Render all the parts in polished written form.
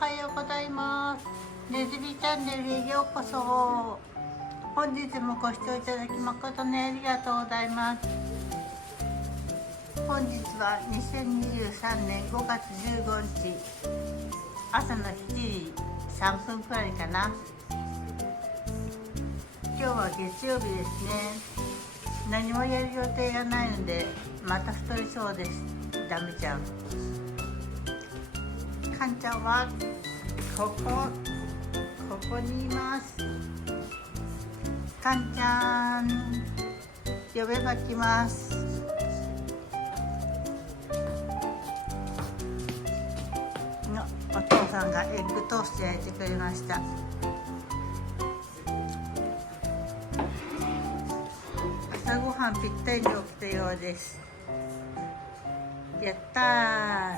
はようございます。ネズミチャンネルへようこそ。本日もご視聴いただき誠にありがとうございます。本日は2023年5月15日朝の7時3分くらいかな。今日は月曜日ですね。何もやる予定がないのでまた太りそうです。ダメちゃん。かんちゃんはここにいます。かんちゃん、呼べば来ます。お父さんがエッグトースト焼いてくれました。朝ごはんぴったりに起きたようです。やったー。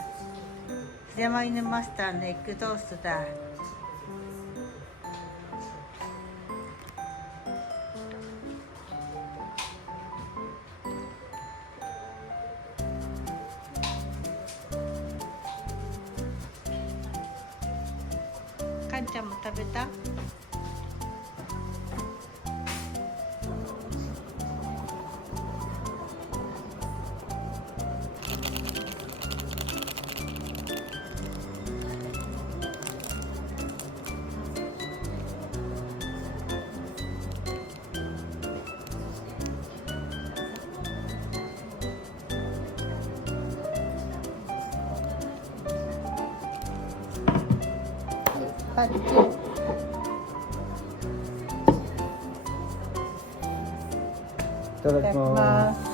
ひだまりのマスターのエッグトーストだ。かんちゃんも食べた？いただきます。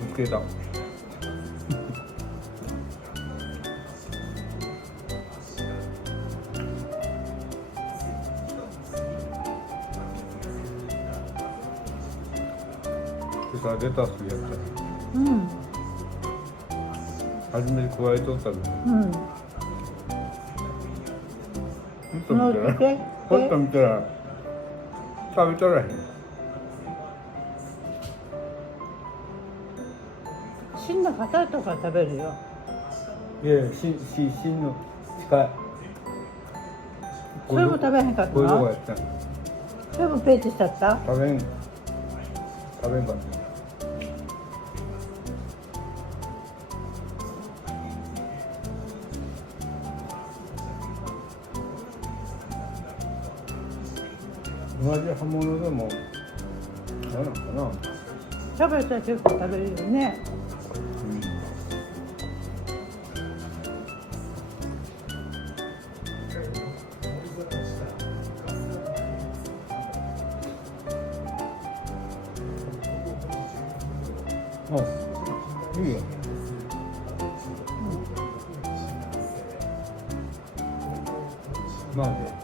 見つけた。レタスやった。うん。初めに加えとったけど、うんほっと見たらほっと見たら食べとらへん。芯の硬いとこは食べるよ。いやいや、芯の近い。それも食べへんかったこういうとこの？やったん。それもペーチしちゃった？食べんかった。同じ刃物でも何なのかな。食べたら結構食べるよね。あ、いいよ。まあね。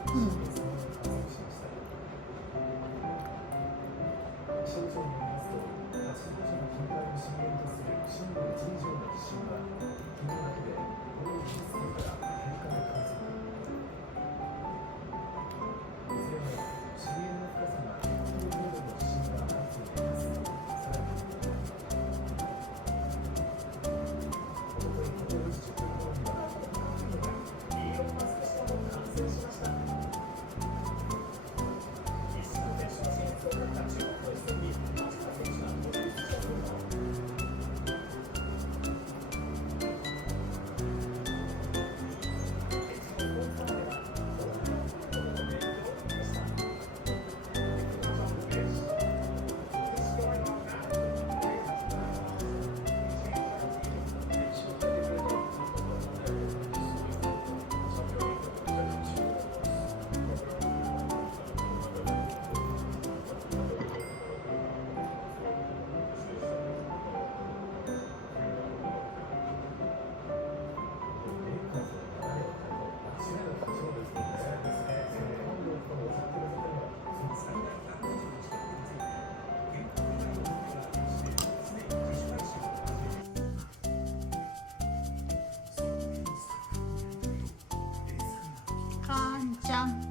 かんちゃん、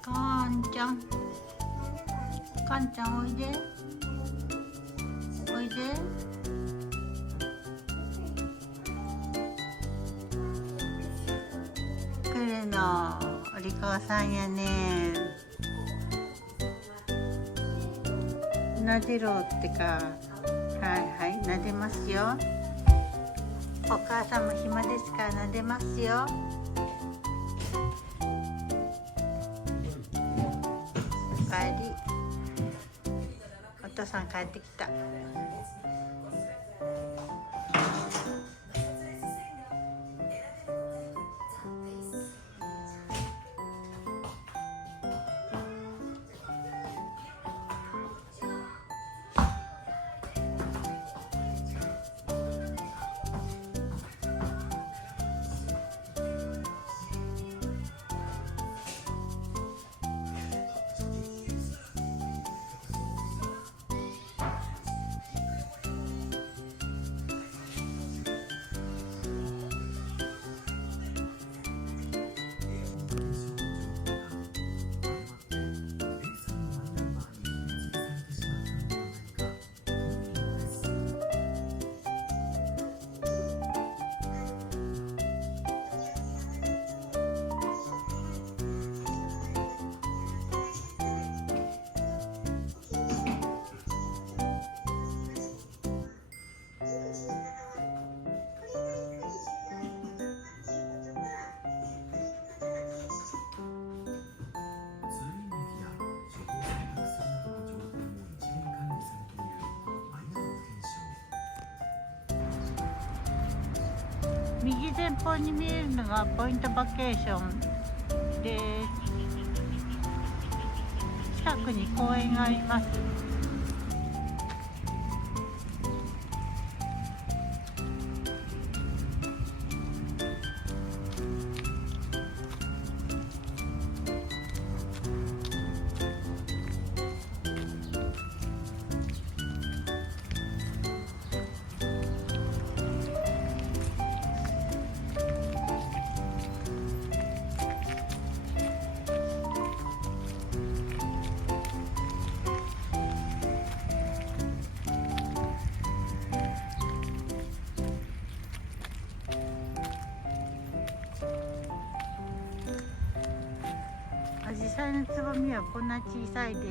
かんちゃん、かんちゃんおいで、おいで。来るの、お利口さんやね。なでろってか、はいはい、なでますよ。お母さんも暇ですからなでますよ。おかえり。お父さん帰ってきた。右前方に見えるのがポイントバケーションです。近くに公園があります。実際のつぼみはこんな小さいです。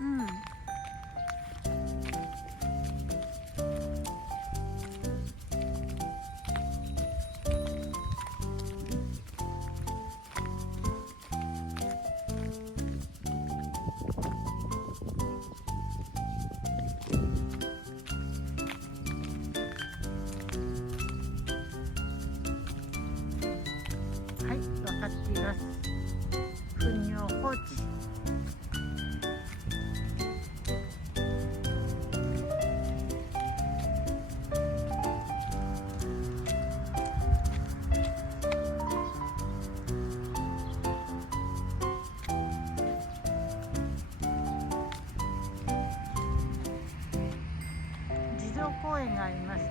うん。はい、分かっています。糞尿放置。児童公園がありますね。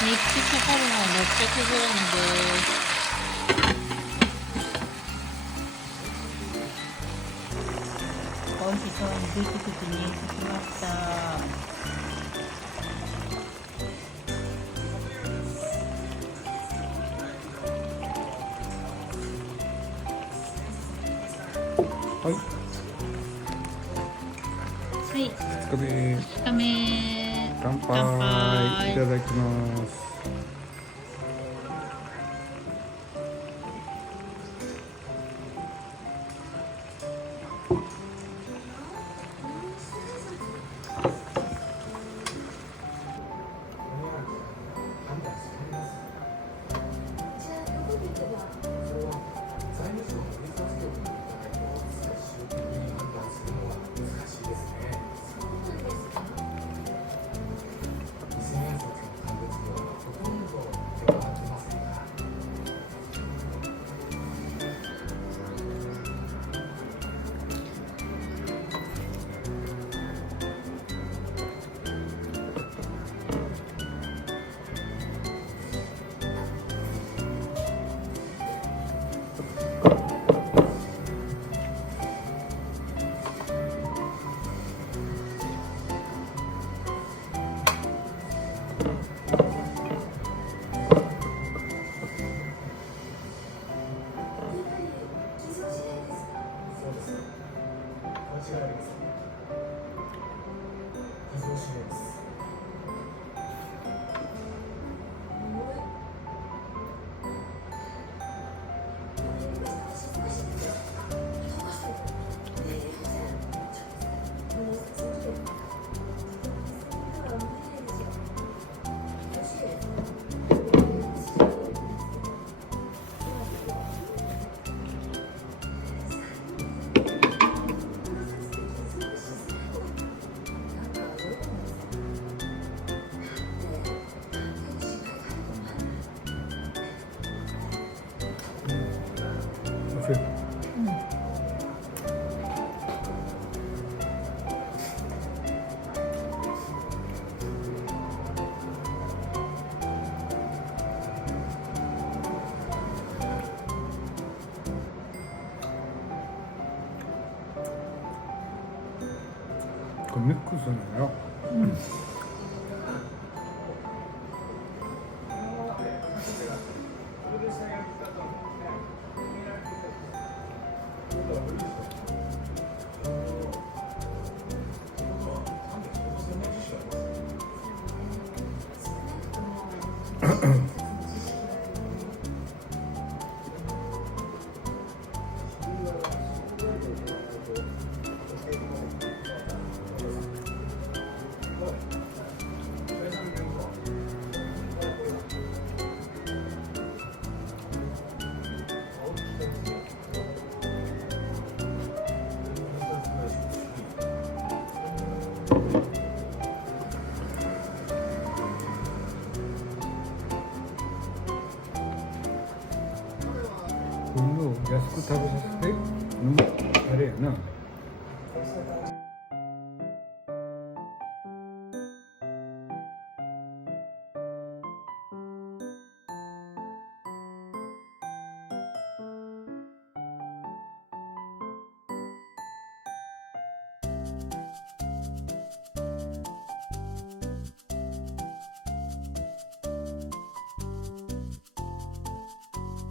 ミックスホルモン 600g です。美味しそうにグツグツ煮えてきました。はい。すはい2日目2日目乾杯乾杯いただきますこれミックスなのよ、今度安く食べさせて、あれやな。